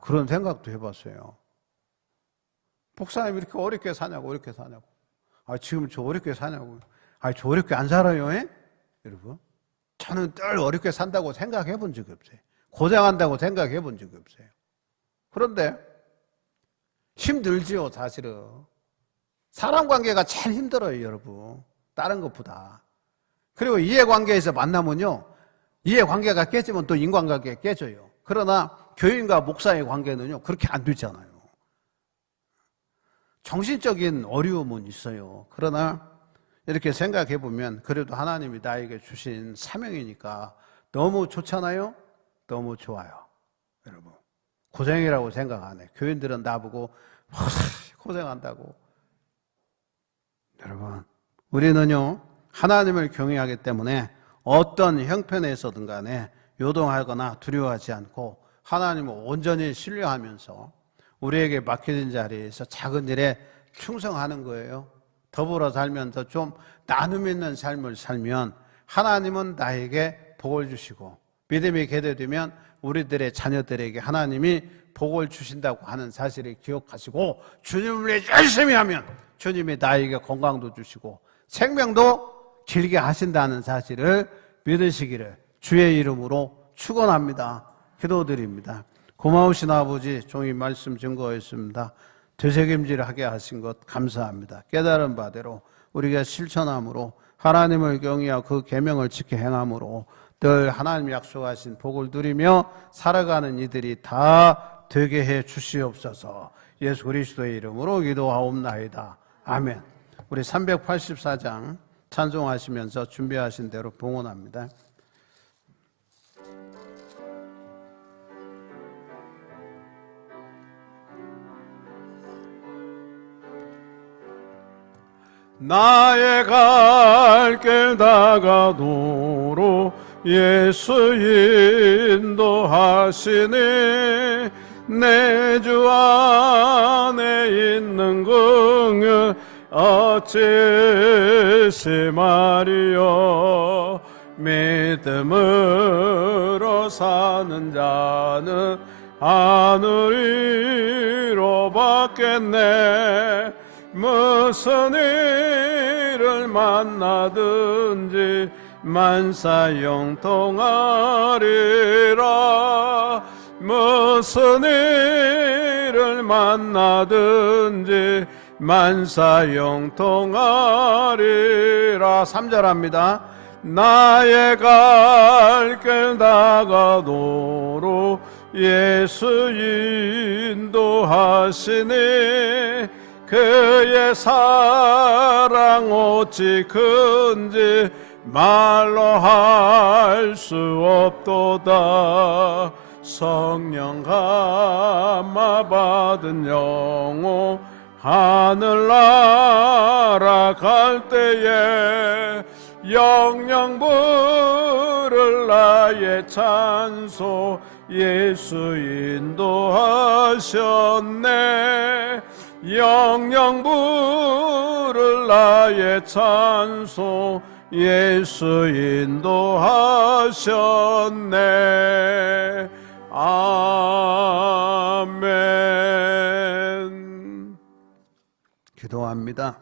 그런 생각도 해봤어요. 목사님 이렇게 어렵게 사냐고, 어렵게 사냐고. 지금 저 어렵게 사냐고. 저 어렵게 안 살아요, 여러분. 저는 늘 어렵게 산다고 생각해 본 적이 없어요. 고생한다고 생각해 본 적이 없어요. 그런데 힘들지요, 사실은. 사람 관계가 제일 힘들어요, 여러분. 다른 것보다. 그리고 이해관계에서 만나면요, 이해관계가 깨지면 또 인간관계가 깨져요. 그러나 교인과 목사의 관계는요, 그렇게 안 되잖아요. 정신적인 어려움은 있어요. 그러나 이렇게 생각해 보면 그래도 하나님이 나에게 주신 사명이니까 너무 좋잖아요? 너무 좋아요. 여러분, 고생이라고 생각 안 해. 교인들은 나보고 고생한다고. 여러분, 우리는요, 하나님을 경외하기 때문에 어떤 형편에서든 간에 요동하거나 두려워하지 않고 하나님을 온전히 신뢰하면서 우리에게 맡겨진 자리에서 작은 일에 충성하는 거예요. 더불어 살면서 좀 나눔 있는 삶을 살면 하나님은 나에게 복을 주시고, 믿음이 계대되면 우리들의 자녀들에게 하나님이 복을 주신다고 하는 사실을 기억하시고, 주님을 위해 열심히 하면 주님이 나에게 건강도 주시고 생명도 길게 하신다는 사실을 믿으시기를 주의 이름으로 축원합니다. 기도드립니다. 고마우신 아버지, 종이 말씀 증거했습니다. 되새김질하게 하신 것 감사합니다. 깨달은 바대로 우리가 실천함으로 하나님을 경외하고 그 계명을 지켜 행함으로 늘 하나님 약속하신 복을 누리며 살아가는 이들이 다 되게 해 주시옵소서. 예수 그리스도의 이름으로 기도하옵나이다. 아멘. 우리 384장 찬송하시면서 준비하신 대로 봉헌합니다. 나의 갈 길 다가도록 예수 인도하시니 내 주 안에 있는 긍휼 어찌시 말이요 믿음으로 사는 자는 하늘이로 받겠네. 무슨 일을 만나든지 만사형통하리라. 무슨 일을 만나든지 만사형통하리라. 3절합니다. 나의 갈 길 다가도록 예수 인도하시니 그의 사랑 어찌 큰지 말로 할 수 없도다. 성령 감화 받은 영혼 하늘나라 갈 때에 영영 부를 나의 찬송 예수 인도하셨네. 영영 부를 나의 찬송 예수 인도하셨네. 아멘. 기도합니다.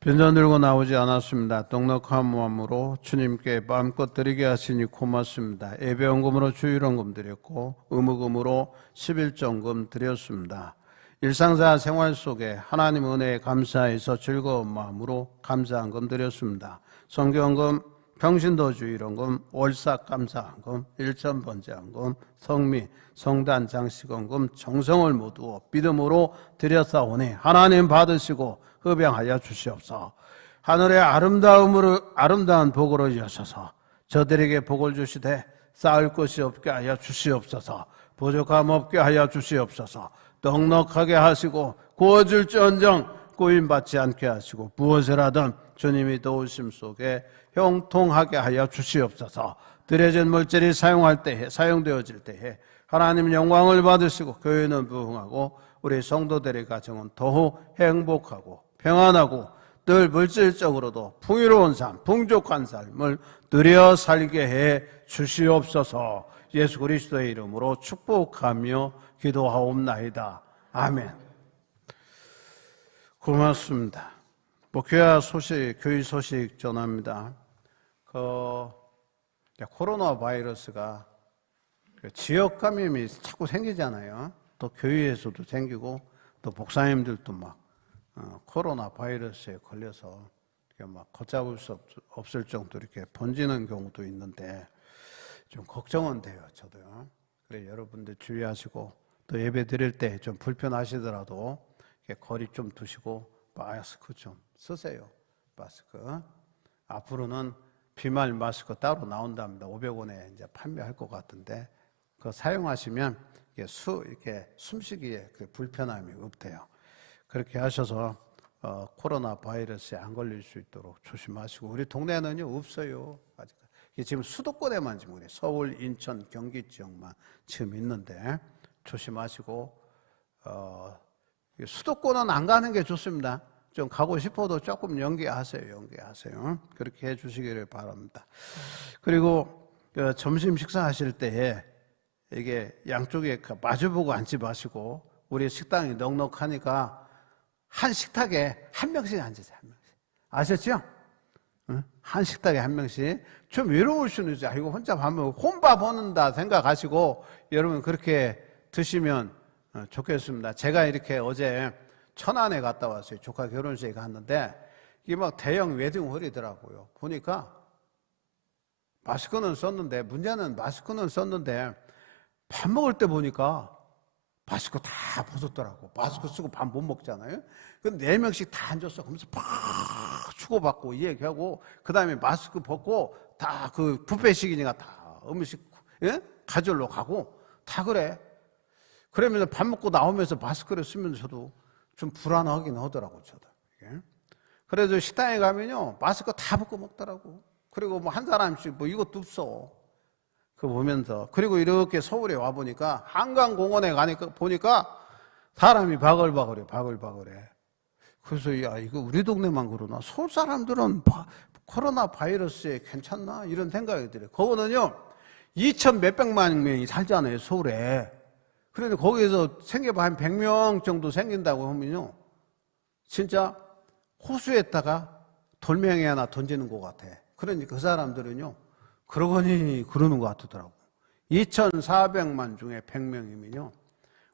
빈손 들고 나오지 않았습니다. 넉넉한 마음으로 주님께 마음껏 드리게 하시니 고맙습니다. 예배원금으로 주일원금 드렸고 의무금으로 11조금 드렸습니다. 일상생활 생활 속에 하나님 은혜에 감사해서 즐거운 마음으로 감사한금 드렸습니다. 성경금, 평신도 주일원금, 월삭 감사한금, 일천번제한금, 성미, 성단 장식원금, 정성을 모두 믿음으로 드렸사오니 하나님 받으시고 흡양하여 주시옵소서. 하늘의 아름다운 복으로 여셔서 저들에게 복을 주시되 쌓을 것이 없게 하여 주시옵소서. 부족함 없게 하여 주시옵소서. 넉넉하게 하시고 구워줄지언정 꾸임받지 않게 하시고 무엇을 하든 주님이 도우심 속에 형통하게 하여 주시옵소서. 드려진 물질이 사용되어질 때에 하나님 영광을 받으시고 교회는 부흥하고 우리 성도들의 가정은 더욱 행복하고 평안하고 늘 물질적으로도 풍요로운 삶, 풍족한 삶을 누려 살게 해 주시옵소서. 예수 그리스도의 이름으로 축복하며 기도하옵나이다. 아멘. 고맙습니다. 교회 소식 전합니다. 코로나 바이러스가 지역 감염이 자꾸 생기잖아요. 또 교회에서도 생기고 또 목사님들도 막 코로나 바이러스에 걸려서 막 걷잡을 수 없을 정도로 이렇게 번지는 경우도 있는데 좀 걱정은 돼요, 저도요. 그래 여러분들 주의하시고 또 예배 드릴 때 좀 불편하시더라도 거리 좀 두시고 마스크 좀 쓰세요. 마스크. 앞으로는 비말 마스크 따로 나온답니다. 500원에 이제 판매할 것 같은데 그거 사용하시면 이렇게 숨쉬기에 불편함이 없대요. 그렇게 하셔서 코로나 바이러스에 안 걸릴 수 있도록 조심하시고 우리 동네는요 없어요. 아직 지금 수도권에만 지금 우리 서울, 인천, 경기 지역만 지금 있는데 조심하시고 수도권은 안 가는 게 좋습니다. 좀 가고 싶어도 조금 연기하세요. 그렇게 해주시기를 바랍니다. 그리고 점심 식사하실 때에 이게 양쪽에 마주보고 앉지 마시고 우리 식당이 넉넉하니까 한 식탁에 한 명씩 앉으세요. 한 명씩. 아셨죠? 한 식탁에 한 명씩. 좀 외로울 수는 있어요. 이거 혼자 밥을 혼밥 먹는다 생각하시고 여러분 그렇게 드시면 좋겠습니다. 제가 이렇게 어제 천안에 갔다 왔어요. 조카 결혼식에 갔는데 이게 막 대형 웨딩홀이더라고요. 보니까 마스크는 썼는데 문제는 마스크는 썼는데 밥 먹을 때 보니까 마스크 다 벗었더라고. 마스크 쓰고 밥 못 먹잖아요. 근데 4명씩 다 앉았어. 그러면서 팍 주고받고 얘기하고 그 다음에 마스크 벗고 다 그 뷔페식이니까 다 음식 가지러 가고 다 그래. 그러면서 밥 먹고 나오면서 마스크를 쓰면서도 좀 불안하긴 하더라고 저도. 그래도 식당에 가면요 마스크 다 벗고 먹더라고. 그리고 뭐 한 사람씩 뭐 이것도 없어. 그거 보면서 그리고 이렇게 서울에 와 보니까 한강공원에 가니까 보니까 사람이 바글바글해. 그래서 야, 이거 우리 동네만 그러나? 서울 사람들은 코로나 바이러스에 괜찮나? 이런 생각이 들어요. 거기는요 2천 몇백만 명이 살잖아요, 서울에. 그런데 거기에서 생겨봐 한 100명 정도 생긴다고 하면요 진짜 호수에다가 돌멩이 하나 던지는 것 같아. 그러니까 그 사람들은요 그러거니 그러는 것 같더라고. 2,400만 중에 100명이면요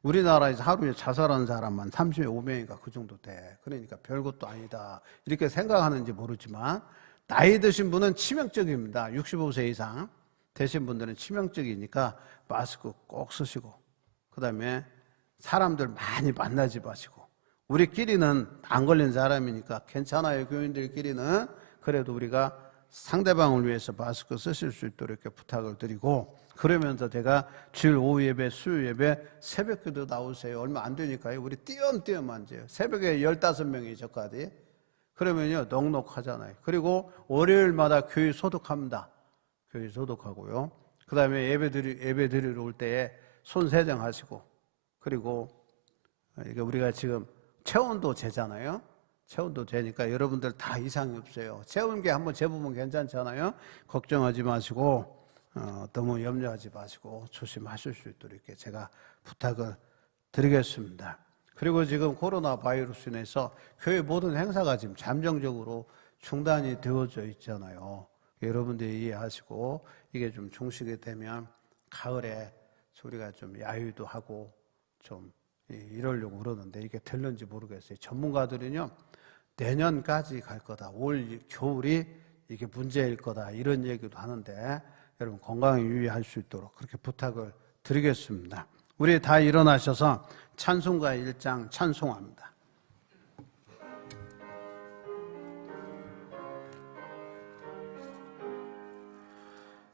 우리나라에서 하루에 자살하는 사람만 35명인가 그 정도 돼. 그러니까 별것도 아니다 이렇게 생각하는지 모르지만 나이 드신 분은 치명적입니다. 65세 이상 되신 분들은 치명적이니까 마스크 꼭 쓰시고, 그 다음에 사람들 많이 만나지 마시고, 우리끼리는 안 걸린 사람이니까 괜찮아요. 교인들끼리는. 그래도 우리가 상대방을 위해서 마스크 쓰실 수 있도록 이렇게 부탁을 드리고, 그러면서 제가 주일 오후 예배, 수요 예배, 새벽기도 나오세요. 얼마 안 되니까요. 우리 띄엄띄엄 앉아요. 새벽에 15명이 저까지. 그러면요 넉넉하잖아요. 그리고 월요일마다 교회 소독합니다. 교회 소독하고요. 그 다음에 예배 드리러 올 때에 손 세정하시고, 그리고 이게 우리가 지금 체온도 재잖아요. 체온도 재니까 여러분들 다 이상이 없어요. 체온계 한번 재보면 괜찮잖아요. 걱정하지 마시고 너무 염려하지 마시고 조심하실 수 있도록 이렇게 제가 부탁을 드리겠습니다. 그리고 지금 코로나 바이러스 인해서 교회 모든 행사가 지금 잠정적으로 중단이 되어져 있잖아요. 여러분들이 이해하시고 이게 좀 종식이 되면 가을에 우리가 좀 야유도 하고 좀 이러려고 그러는데 이게 될는지 모르겠어요. 전문가들은요 내년까지 갈 거다, 올 겨울이 이게 문제일 거다 이런 얘기도 하는데 여러분 건강에 유의할 수 있도록 그렇게 부탁을 드리겠습니다. 우리 다 일어나셔서 찬송가 1장 찬송합니다.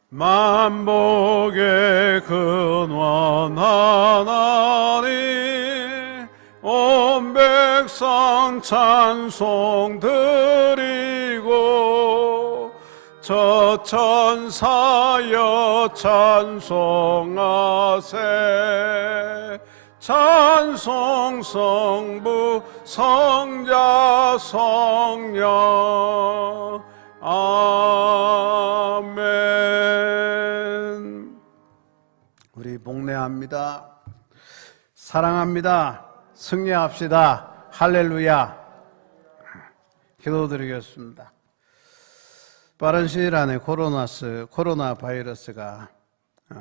만복의 근원 하나님, 온 백성 찬송 드리고 저 천사여 찬송하세. 찬송 성부 성자 성령 아멘. 우리 목례합니다. 사랑합니다. 승리합시다. 할렐루야. 기도드리겠습니다. 빠른 시일 안에 코로나 바이러스가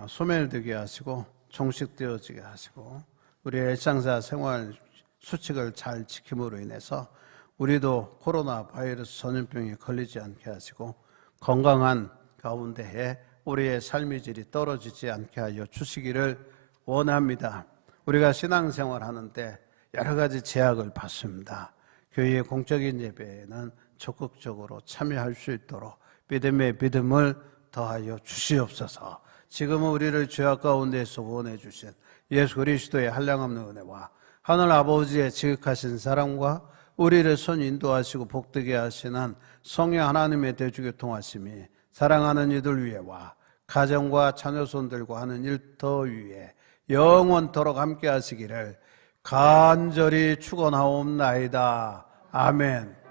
소멸되게 하시고 종식되어지게 하시고 우리의 일상사 생활 수칙을 잘 지킴으로 인해서 우리도 코로나 바이러스 전염병에 걸리지 않게 하시고 건강한 가운데에 우리의 삶의 질이 떨어지지 않게 하여 주시기를 원합니다. 우리가 신앙생활 하는데 여러 가지 제약을 받습니다. 교회의 공적인 예배에는 적극적으로 참여할 수 있도록 믿음의 믿음을 더하여 주시옵소서. 지금은 우리를 죄악 가운데에서 구원해 주신 예수 그리스도의 한량없는 은혜와 하늘 아버지의 지극하신 사랑과 우리를 손 인도하시고 복되게 하시는 성령 하나님의 대주교통하심이 사랑하는 이들 위에와 가정과 자녀손들과 하는 일터 위에 영원토록 함께 하시기를 간절히 축원하옵나이다. 아멘.